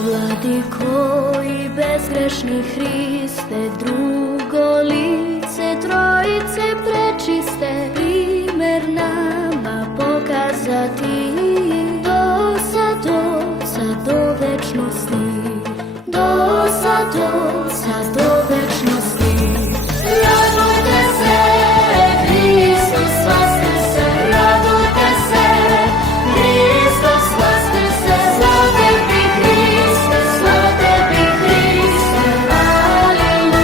Vladiko i bezgrešni Hriste, drugo lice Trojice prečiste, primer nama pokazati, do večnosti, do večnosti. Radujte se, Hristos vaskrse, radujte se, Hristos vaskrse, slava tebi Hriste, slava tebi Hriste, aleluja.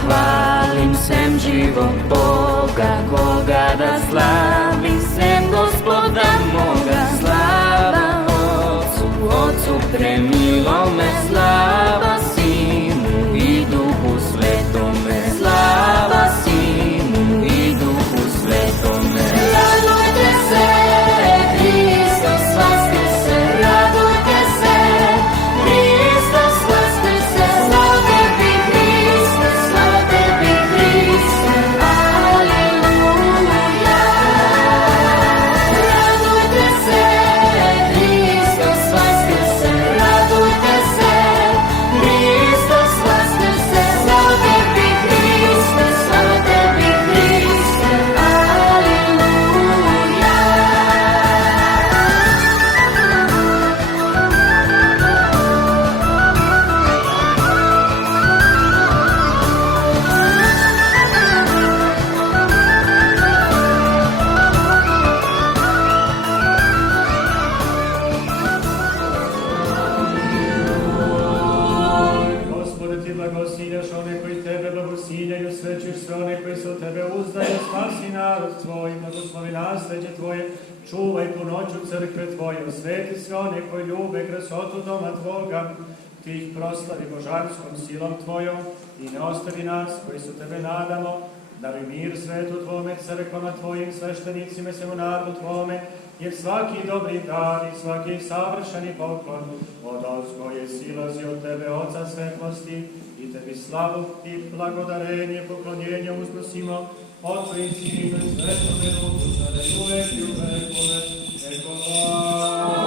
hvalim sem živog Boga, koga da slavim sem Gospoda moga. Slava Otcu premilome, slava Sinu i Duhu Svetome, slava Sinu i Duhu Svetome. Radujte se, Hristos vaskrse, radujte se, Hristos vaskrse, slava tebi Hriste, slava tebi Hriste, aleluja. Radujte se, Hristos vaskrse, radujte se, Hristos vaskrse, slava tebi Hriste, slava tebi Hriste, aleluja. Gospode, ti blagosiljaš one koji tebe blagosiljaju, svećiš sve one koji se od tebe uzdaju, spasi narod tvoj, blagoslovi nasleđe tvoje, čuvaj punoću crkve tvoje, osveti sve one koji ljube krasotu doma tvoga, ti ih proslavi božanskom silom tvojom i ne ostavi nas koji su tebe nadamo, daruj mir svetu tvome, crkvama tvojim, sveštenicima i svemu narodu tvome, jer svaki dobri dar i svaki savršeni poklon od ozgo je silazi od tebe, Oca svetlosti, i tebi slavu i blagodarenje, poklonjenje uznosimo, Otcu i Sinu i Svetome Duhu, sada i uvek i u vekove vekova.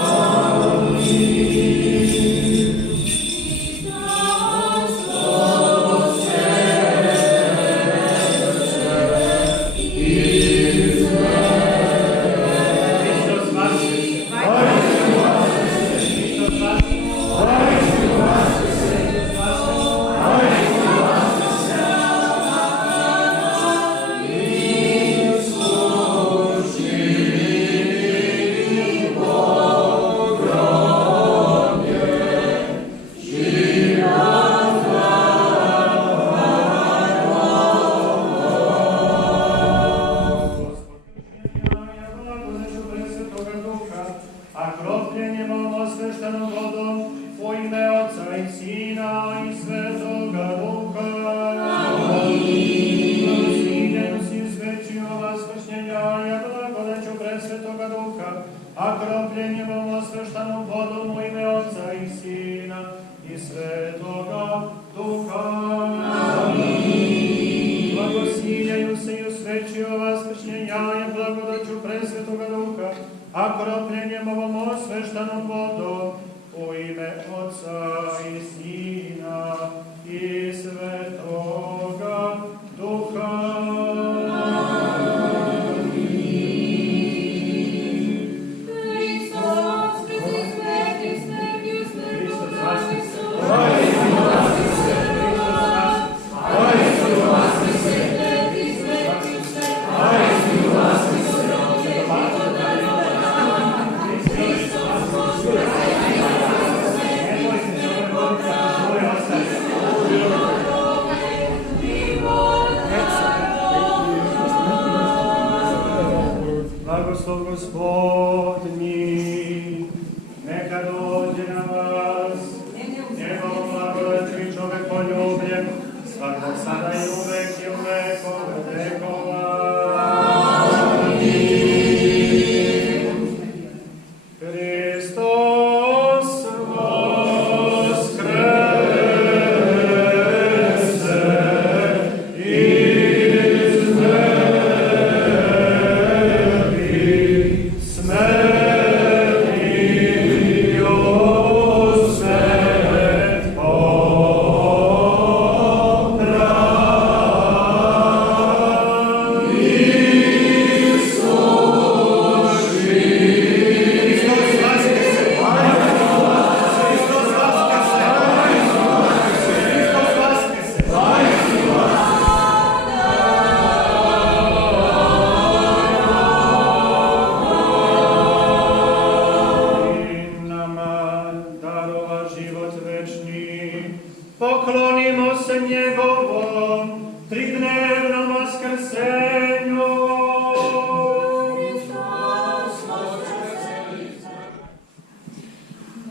Poklonimo se njegovom tridnevnom vaskrsenju.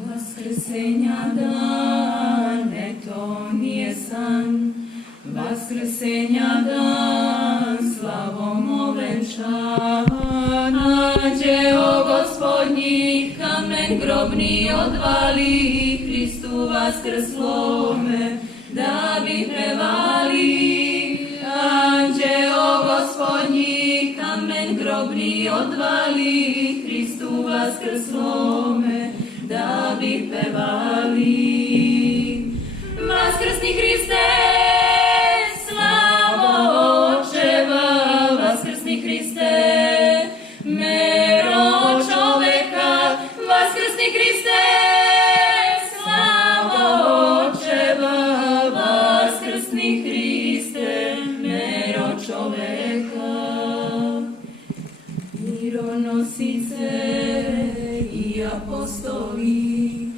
Vaskrsenja dan, ne to nije san, Vaskrsenja dan, slavom ovenčan. Anđeo Gospodnji, kamen grobni odvali, Hristu vaskrslome, da bi pevali. Anđeo Gospodnji, kamen grobni odvali, Hristu vaskrslome, da bi pevali. Vaskrsni Hriste, slavo očeva, Vaskrsni Hriste, mero čoveka, Vaskrsni Hriste, slavo očeva, Vaskrsni Hriste, mero čoveka. Mironosice i apostoli,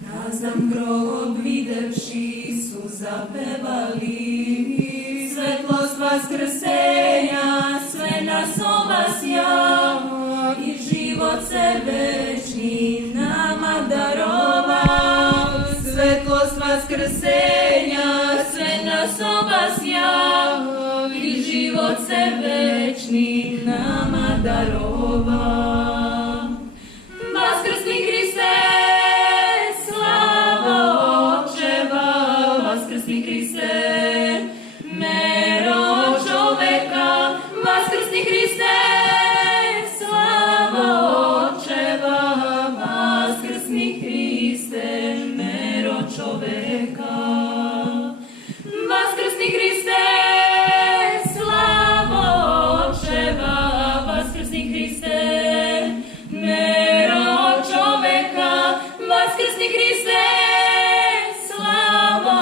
nazam grob videvši su zapevali. Svetlost vaskrsenja sve nas obasja i život se večni nama darova. Svetlost vaskrsenja sve nas obasja i život se večni nama darova. Vaskrsni Hriste, slava očeva, Vaskrsni Hriste, mero čoveka, Vaskrsni Hriste, slava očeva, Vaskrsni Hriste, mero čoveka. Vaskrsni Hriste, slava očeva, Vaskrsni Hriste, mero čoveka, Vaskrsni Hriste, slava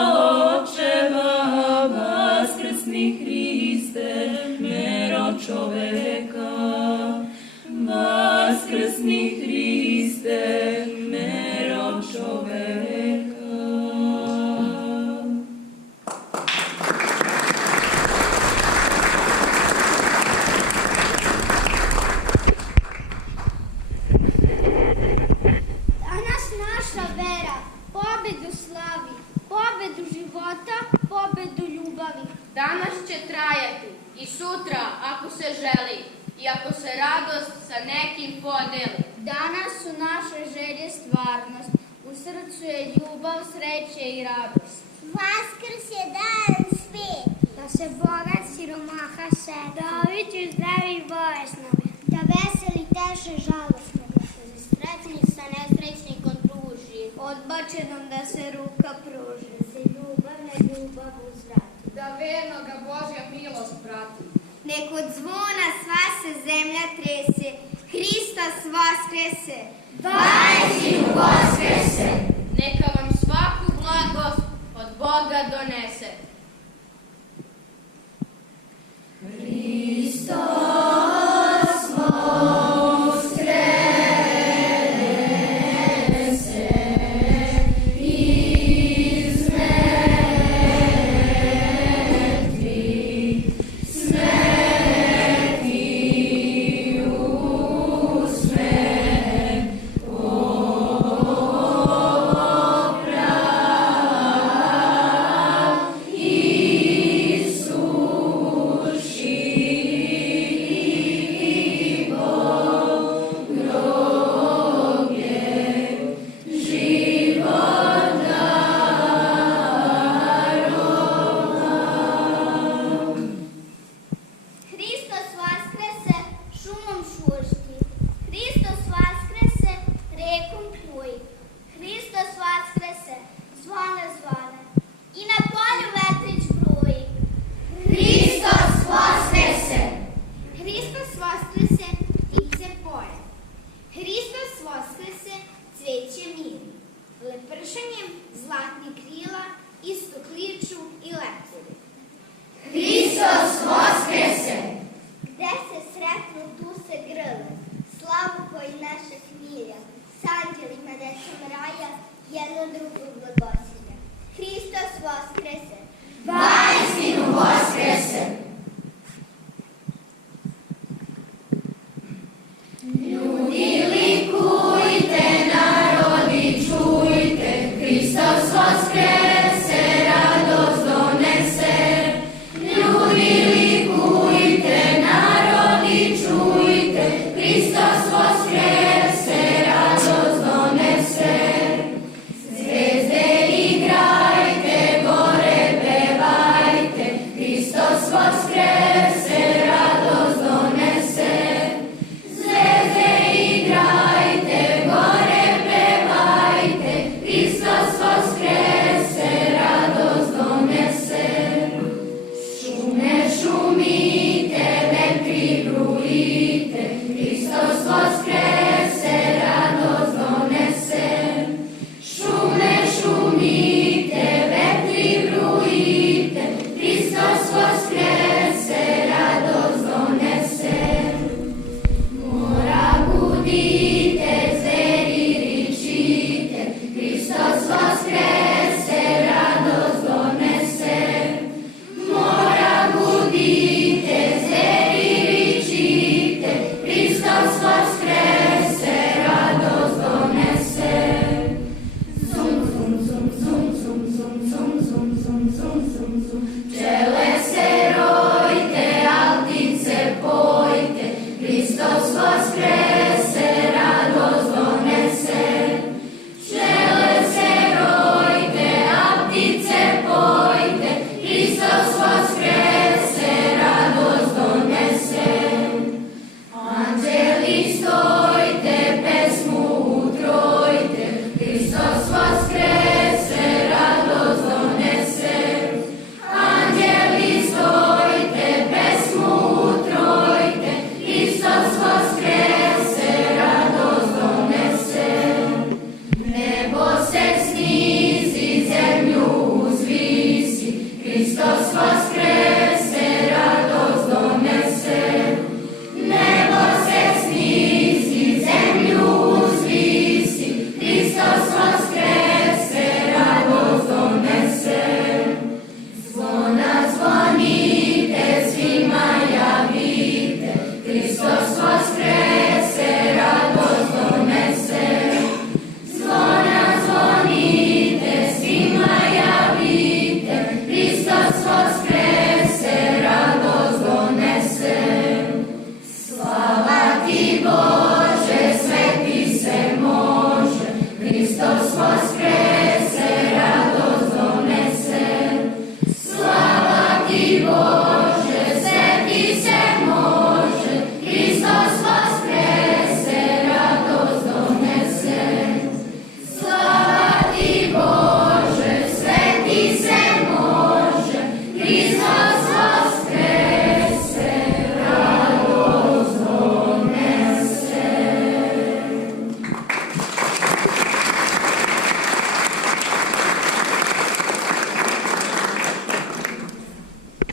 očeva, Vaskrsni Hriste, mero čoveka. Vaskrsni Hriste, mero čoveka. Danas naša vera pobedu slavi, pobedu života, pobedu ljubavi. Danas će trajati i sutra ako se želi i ako se radost sa nekim podeli. Danas su naše želje stvarnost, u srcu je ljubav, sreće i radost. Vaskrs je dan svet, da se bogat siromaha seta, da ovići zdravi i bolesnovi, da veseli teše žalostne, da se sretni sa nesrećnikom druži, odbačenom da se ruka pruži, da se ljubav na ljubav uzvrati, Da vernoga Božja milost prati. nek od zvona sva se zemlja trese, Hristos vaskrese, Valjda vaskrese. Neka vam svaku blagost od Boga donese.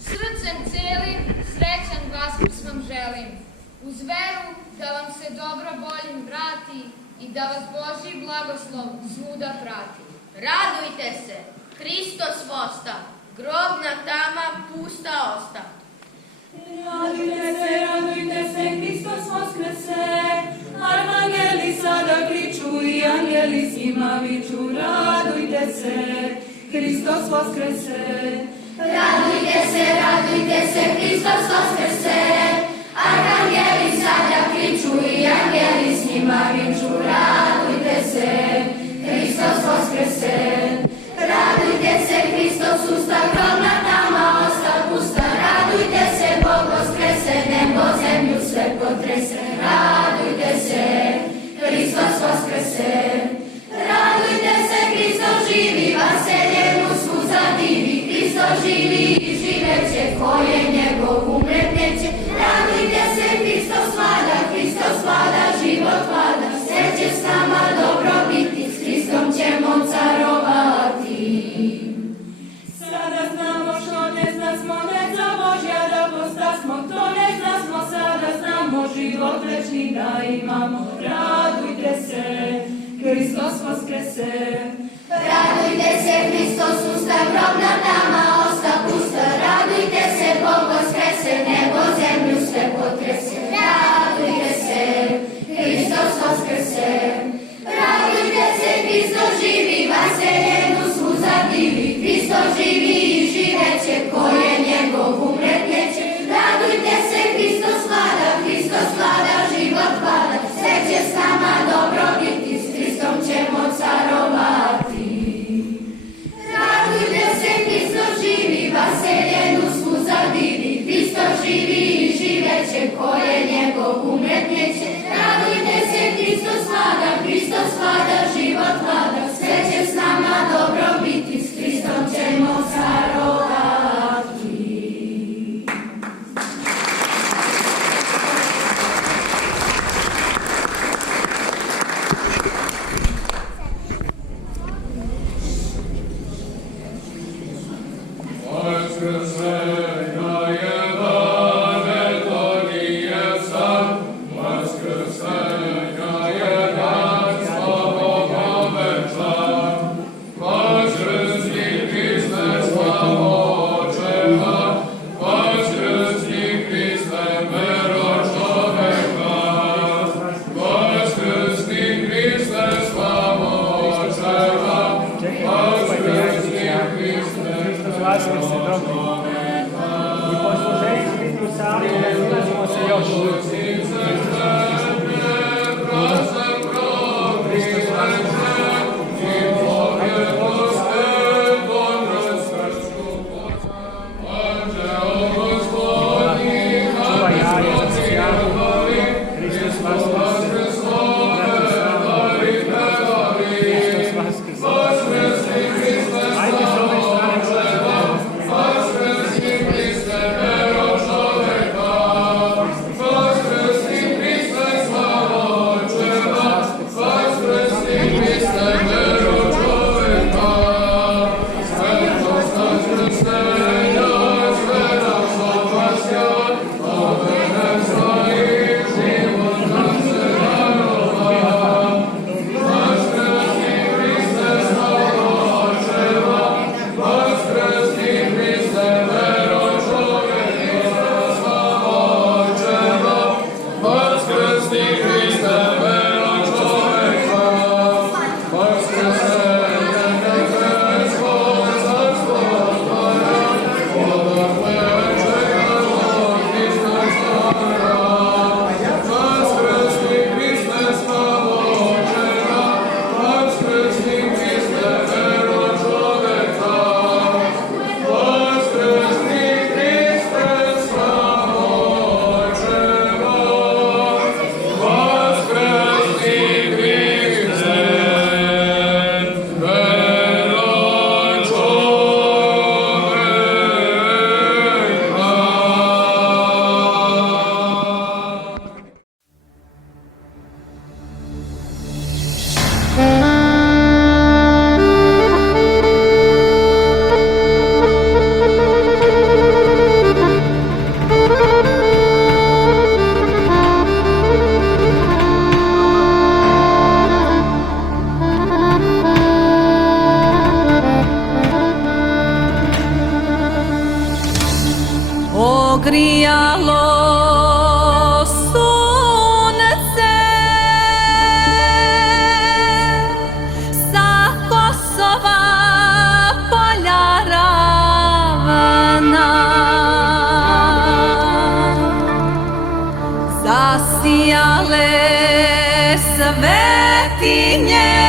Srcem celim, srećan Vaskrs vam želim, uz veru da vam se dobro boljim vrati i da vas Božji blagoslov svuda prati. Radujte se, Hristos vosta, grobna tama pusta osta. Radujte se, Hristos voskrese, arhangeli sada kliču i angeli s njima viču. Radujte se, Hristos voskrese. Radujte se, Hristos voskrese, arhangeli sada kliču i angeli s njima viču. Radujte se, Hristos voskrese. Radujte se, Hristos usta, grobna tama osta pusta. Radujte se, Bog voskrese, nebo zemlju sve potrese. Radujte se, Hristos voskrese. Radujte se, Hristos živi, vaseljenu svu zadivi. Hristos živi i živeće, ko je njegov umret neće. Radujte se, Hristos vlada, život vlada. Sve će s nama dobro biti, s Hristom ćemo carovati. Sada znamo što ne znasmo, deca Božja da postasmo, to ne znasmo, sada znamo, život večni da imamo. Radujte se, Hristos voskrese. Radujte se, Hristos usta, grobna tama osta pusta. Radujte se, Bog voskrese, nebo zemlju sve potrese. Radujte se, Hristos voskrese. Radujte se, Hristos živi, vaseljenu svu zadivi. Hristos živi i živeće, ko je njegov umret neće. Radujte se, Hristos vlada, život vlada. Sve će s nama dobro biti, s Hristom ćemo carovati. Radujte se, Hristos živi, vaseljenu svu zadivi. Hristos živi i živeće, ko je njegov umret neće. Radujte se, Hristos vlada, život vlada. Sve će s nama dobro biti, s Hristom ćemo carovati. Hristos ogrijalo sunce sa Kosova polja ravna. Zasijale svetinje